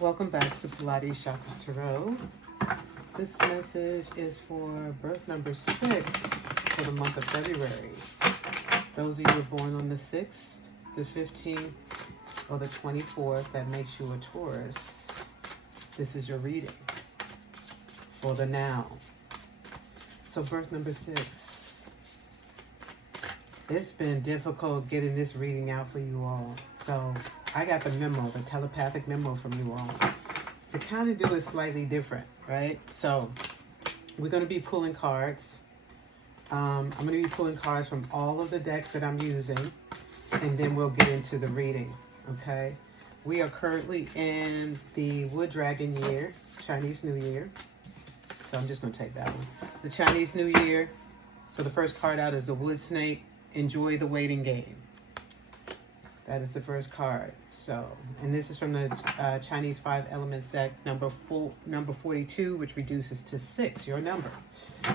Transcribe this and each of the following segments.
Welcome back to Pilates Chakras Tarot. This message is for birth number 6 for the month of February. Those of you who are born on the 6th, the 15th, or the 24th, that makes you a Taurus. This is your reading for the now. So birth number 6. It's been difficult getting this reading out for you all. So I got the memo, the telepathic memo from you all. To kind of do it slightly different, right? So we're going to be pulling cards. I'm going to be pulling cards from all of the decks that I'm using, and then we'll get into the reading, okay? We are currently in the Wood Dragon year, Chinese New Year. So I'm just going to take that one. The Chinese New Year. So the first card out is the Wood Snake. Enjoy the waiting game. That is the first card. So, and this is from the Chinese 5 Elements deck, number 42, which reduces to 6, your number.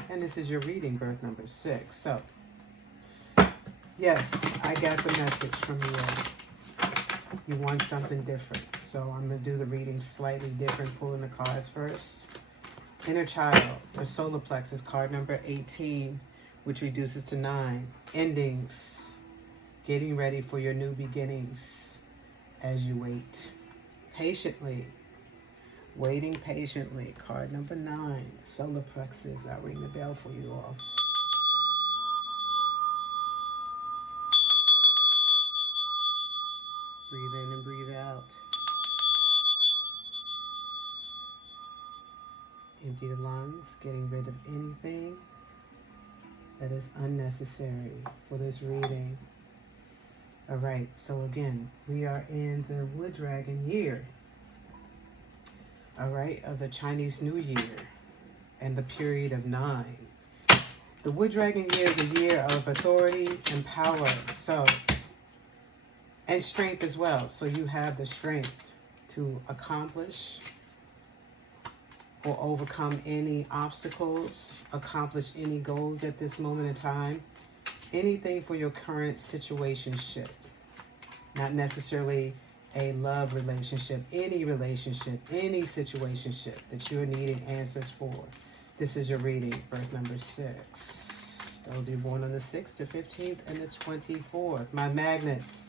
And this is your reading, birth number 6. So, yes, I got the message from you. You want something different. So I'm going to do the reading slightly different, pulling the cards first. Inner Child, or Solar Plexus, card number 18, which reduces to 9. Endings. Getting ready for your new beginnings as you wait patiently. Waiting patiently. Card number 9, Solar Plexus. I'll ring the bell for you all. Breathe in and breathe out. Empty the lungs, getting rid of anything that is unnecessary for this reading. All right, so again, we are in the Wood Dragon year, all right, of the Chinese New Year and the period of 9. The Wood Dragon year is a year of authority and power, so, and strength as well. So you have the strength to accomplish or overcome any obstacles, accomplish any goals at this moment in time. Anything for your current situationship, not necessarily a love relationship, any situationship that you're needing answers for. This is your reading, birth number 6. Those of you born on the 6th, the 15th, and the 24th. My magnets,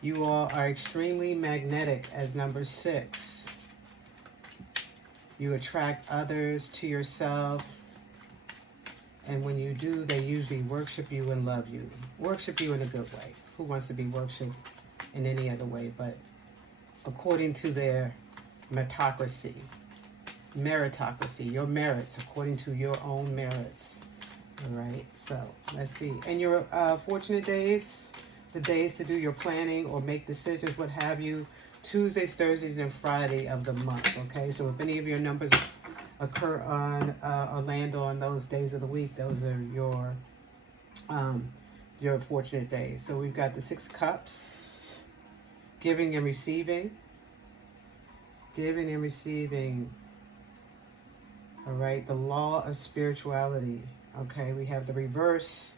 you all are extremely magnetic as number 6. You attract others to yourself. And when you do, they usually worship you and love you. Worship you in a good way. Who wants to be worshipped in any other way? But according to their meritocracy, your merits, according to your own merits. All right, so let's see. And your fortunate days, the days to do your planning or make decisions, what have you, Tuesdays, Thursdays, and Friday of the month, okay? So if any of your numbers occur on or land on those days of the week, those are your fortunate days. So we've got the 6 of Cups, giving and receiving. Giving and receiving. All right, the law of spirituality. Okay, we have the reverse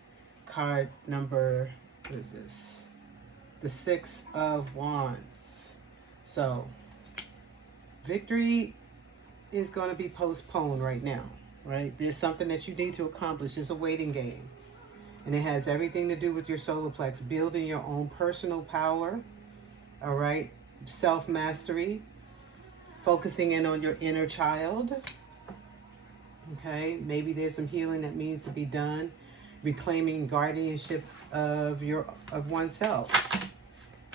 card number, what is this? The 6 of Wands. So, victory is going to be postponed right now, right? There's something that you need to accomplish. It's a waiting game. And it has everything to do with your solar plex, building your own personal power, all right? Self-mastery, focusing in on your inner child, okay? Maybe there's some healing that needs to be done, reclaiming guardianship of oneself,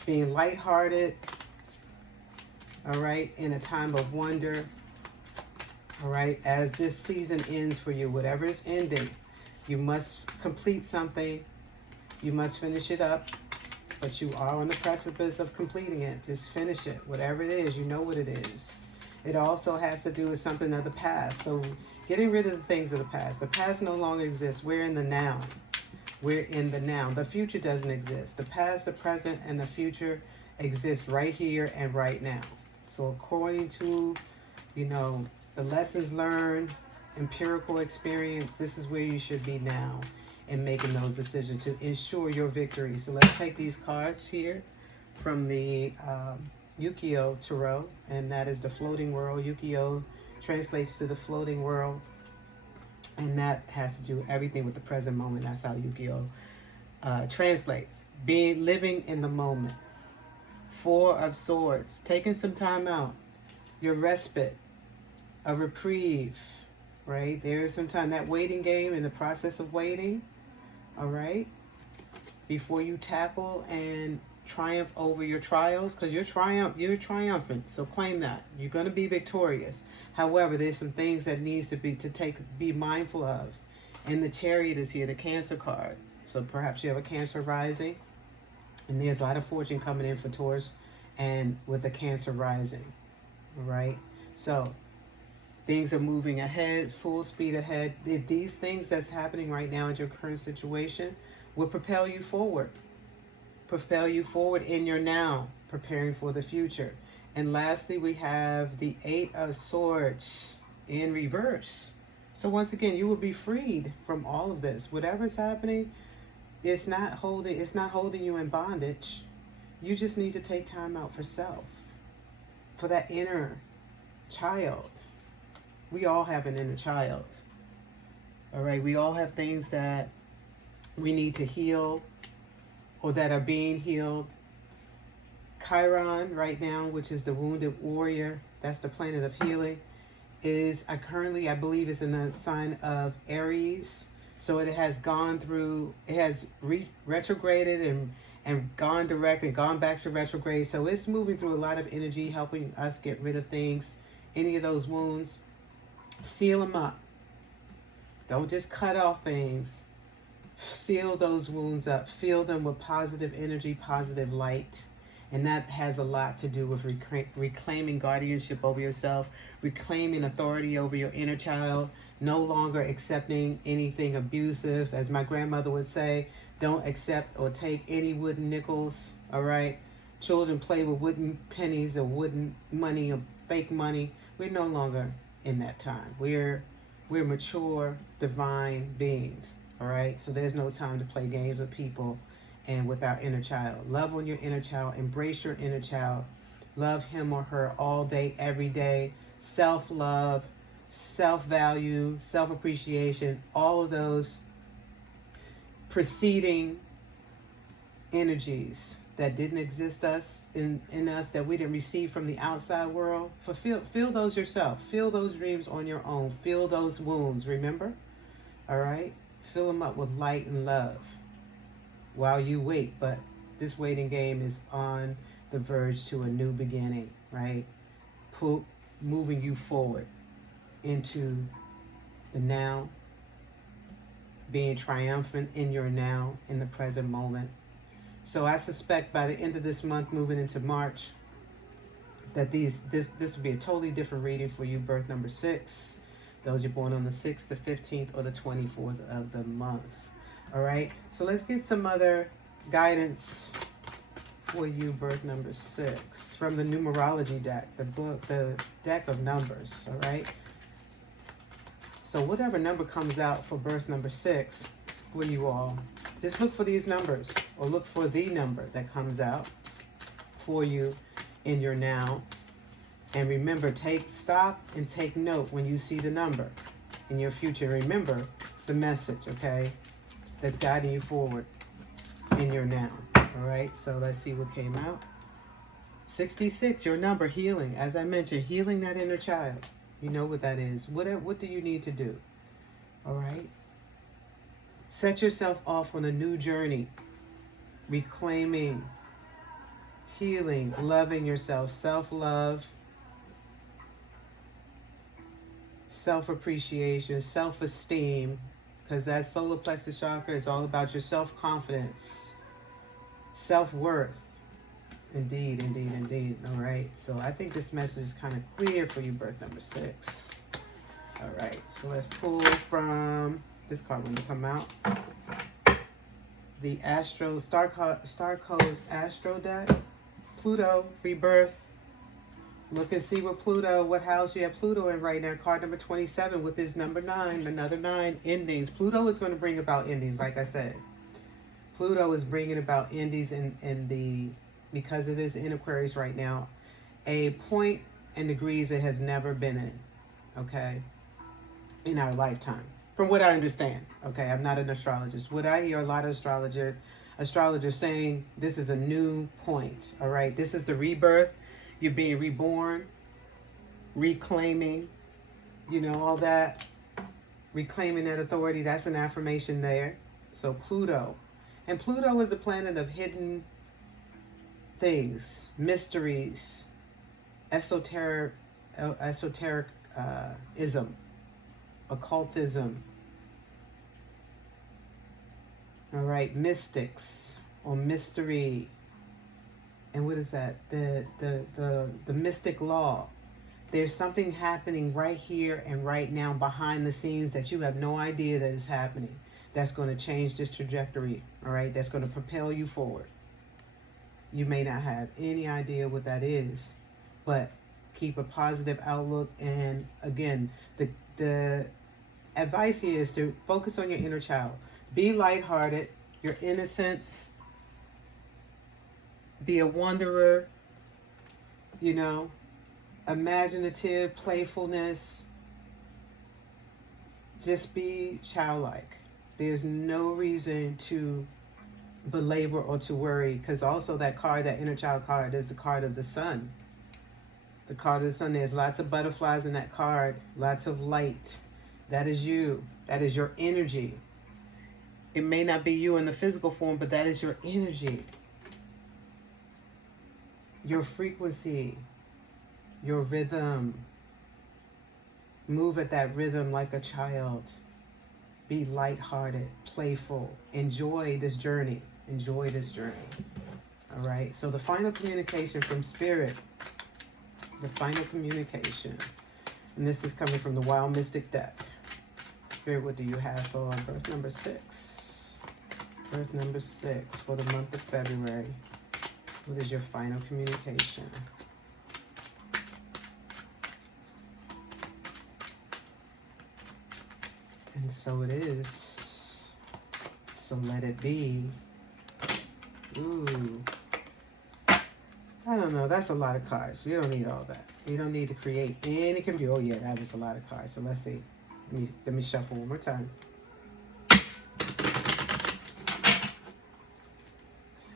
being lighthearted, all right, in a time of wonder. All right, as this season ends for you, whatever is ending, you must complete something. You must finish it up, but you are on the precipice of completing it. Just finish it, whatever it is, you know what it is. It also has to do with something of the past. So getting rid of the things of the past. The past no longer exists. We're in the now. We're in the now. The future doesn't exist. The past, the present, and the future exist right here and right now. So according to, the lessons learned, empirical experience, this is where you should be now in making those decisions to ensure your victory. So let's take these cards here from the Yukio Tarot, and that is the floating world. Yukio translates to the floating world, and that has to do with everything with the present moment. That's how Yukio translates. Living in the moment. Four of Swords, taking some time out, your respite, a reprieve, right? There is some time, that waiting game, in the process of waiting, all right? Before you tackle and triumph over your trials, because you're triumphant, so claim that. You're going to be victorious. However, there's some things that needs to be mindful of. And the Chariot is here, the Cancer card. So perhaps you have a Cancer rising, and there's a lot of fortune coming in for Taurus, and with a Cancer rising, all right? So things are moving ahead, full speed ahead. These things that's happening right now in your current situation will propel you forward. Propel you forward in your now, preparing for the future. And lastly, we have the Eight of Swords in reverse. So once again, you will be freed from all of this. Whatever's happening, it's not holding you in bondage. You just need to take time out for self, for that inner child. We all have an inner child. All right, we all have things that we need to heal or that are being healed. CHIRON right now, which is the wounded warrior, that's the planet of healing, is currently, I believe, is in the sign of Aries. So it has gone through, it has retrograded and gone direct and gone back to retrograde. So it's moving through a lot of energy, helping us get rid of things, any of those wounds. Seal them up. Don't just cut off things. Seal those wounds up. Fill them with positive energy, positive light. And that has a lot to do with reclaiming guardianship over yourself, reclaiming authority over your inner child, no longer accepting anything abusive. As my grandmother would say, don't accept or take any wooden nickels, all right? Children play with wooden pennies or wooden money or fake money. We're no longer in that time. We're mature, divine beings, all right? So there's no time to play games with people and with our inner child. Love on your inner child. Embrace your inner child. Love him or her all day, every day. Self-love, self-value, self-appreciation, all of those preceding energies that didn't exist in us, that we didn't receive from the outside world. Feel those yourself. Feel those dreams on your own. Feel those wounds, remember? All right? Fill them up with light and love while you wait. But this waiting game is on the verge to a new beginning, right? Moving you forward into the now, being triumphant in your now, in the present moment. So I suspect by the end of this month, moving into March, that this will be a totally different reading for you, birth number 6. Those you're born on the 6th, the 15th, or the 24th of the month. All right, so let's get some other guidance for you, birth number 6, from the numerology deck, the deck of numbers. All right, so whatever number comes out for birth number 6 for you all, just look for these numbers, or look for the number that comes out for you in your now. And remember, stop and take note when you see the number in your future. Remember the message, okay, that's guiding you forward in your now. All right, so let's see what came out. 66, your number, healing. As I mentioned, healing that inner child. You know what that is. What do you need to do? All right. Set yourself off on a new journey, reclaiming, healing, loving yourself, self-love, self-appreciation, self-esteem, because that solar plexus chakra is all about your self-confidence, self-worth. Indeed, indeed, indeed. All right. So I think this message is kind of clear for you, birth number 6. All right. So let's pull from this card when you come out. The Star Codes Astro deck. Pluto, rebirth. Look and see what house you have Pluto in right now. Card number 27 with this number 9, another 9, endings. Pluto is going to bring about endings, like I said. Pluto is bringing about endings because it is in Aquarius right now. a point and degrees it has never been in, okay, in our lifetime. From what I understand, okay, I'm not an astrologist. What I hear a lot of astrologers saying, this is a new point, all right? This is the rebirth. You're being reborn, reclaiming, you know, all that, reclaiming that authority. That's an affirmation there. So Pluto. And Pluto is a planet of hidden things, mysteries, esotericism, occultism, all right, mystics or mystery. And what is that? The mystic law. There's something happening right here and right now behind the scenes that you have no idea that is happening. That's going to change this trajectory, all right? That's going to propel you forward. You may not have any idea what that is, but keep a positive outlook. And again, the advice here is to focus on your inner child. Be lighthearted, your innocence, be a wanderer, you know, imaginative, playfulness. Just be childlike. There's no reason to belabor or to worry, because also that card, that inner child card, is the card of the sun. The card of the sun, there's lots of butterflies in that card, lots of light. That is you. That is your energy. It may not be you in the physical form, but that is your energy, your frequency, your rhythm. Move at that rhythm like a child. Be lighthearted, playful. Enjoy this journey. Enjoy this journey. All right. So the final communication from Spirit, the final communication, and this is coming from the Wild Mystic deck. Spirit, what do you have for birth number 6? Birth number 6 for the month of February. What is your final communication? And so it is. So let it be. Ooh. I don't know. That's a lot of cards. You don't need all that. You don't need to create any confusion. Oh yeah, that was a lot of cards. So let's see. Let me shuffle one more time. Let's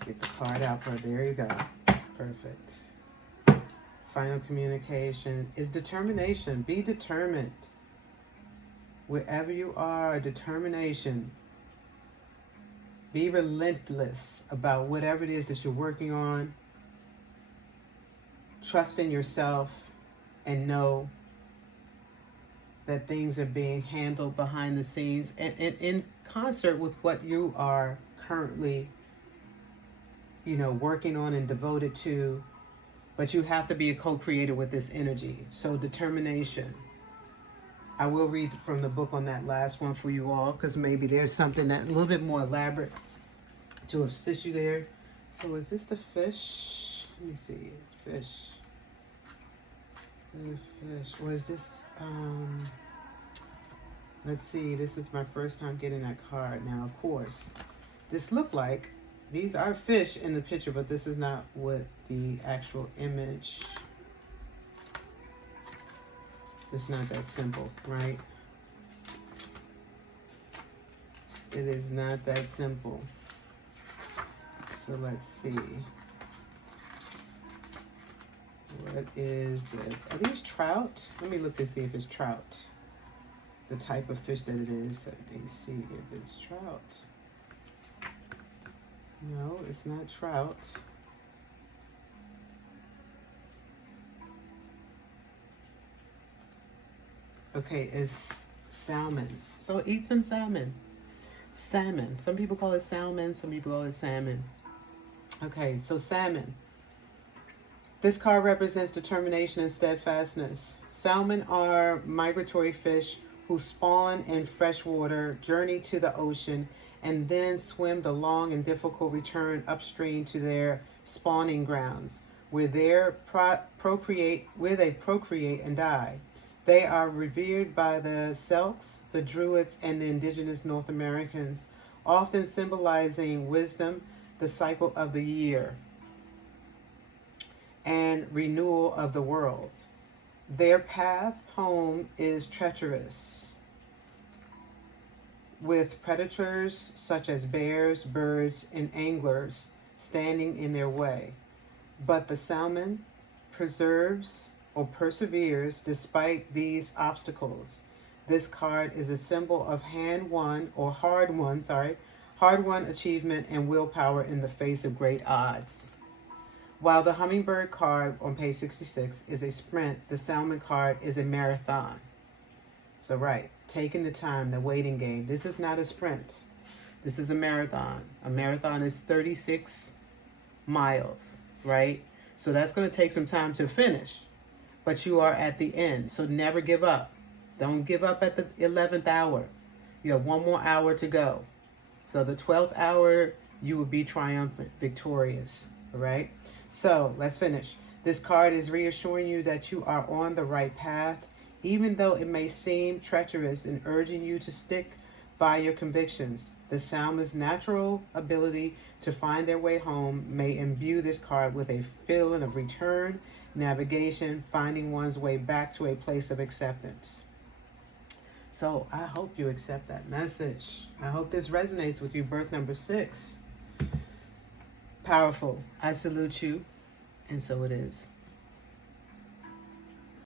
get the card out for it. There you go. Perfect. Final communication is determination. Be determined. Wherever you are, determination. Be relentless about whatever it is that you're working on. Trust in yourself and know that things are being handled behind the scenes and in concert with what you are currently, you know, working on and devoted to. But you have to be a co-creator with this energy. So determination. I will read from the book on that last one for you all, because maybe there's something that a little bit more elaborate to assist you there. So is this the fish? Let me see. Fish. The fish. Or is this, let's see. This is my first time getting that card. Now, of course, this looked like, these are fish in the picture, but this is not what the actual image. It's not that simple, right? It is not that simple. So let's see. What is this? Are these trout? Let me look and see if it's trout. The type of fish that it is. Let me see if it's trout. No, it's not trout. Okay, it's salmon. So eat some salmon. Salmon. Some people call it salmon. Some people call it salmon. Okay, so salmon. This card represents determination and steadfastness. Salmon are migratory fish who spawn in fresh water, journey to the ocean, and then swim the long and difficult return upstream to their spawning grounds, where they procreate and die. They are revered by the Celts, the Druids, and the indigenous North Americans, often symbolizing wisdom, the cycle of the year, and renewal of the world. Their path home is treacherous, with predators such as bears, birds, and anglers standing in their way. But the salmon preserves or perseveres despite these obstacles. This card is a symbol of hard-won achievement and willpower in the face of great odds. While the hummingbird card on page 66 is a sprint, the salmon card is a marathon. So right, taking the time, the waiting game. This is not a sprint. This is a marathon. A marathon is 36 miles, right? So that's going to take some time to finish, but you are at the end. So never give up. Don't give up at the 11th hour. You have one more hour to go. So the 12th hour, you will be triumphant, victorious, all right? So let's finish. This card is reassuring you that you are on the right path, even though it may seem treacherous, and urging you to stick by your convictions. The salmon's natural ability to find their way home may imbue this card with a feeling of return, navigation, finding one's way back to a place of acceptance. So I hope you accept that message. I hope this resonates with you, birth number 6. Powerful. I salute you, and so it is.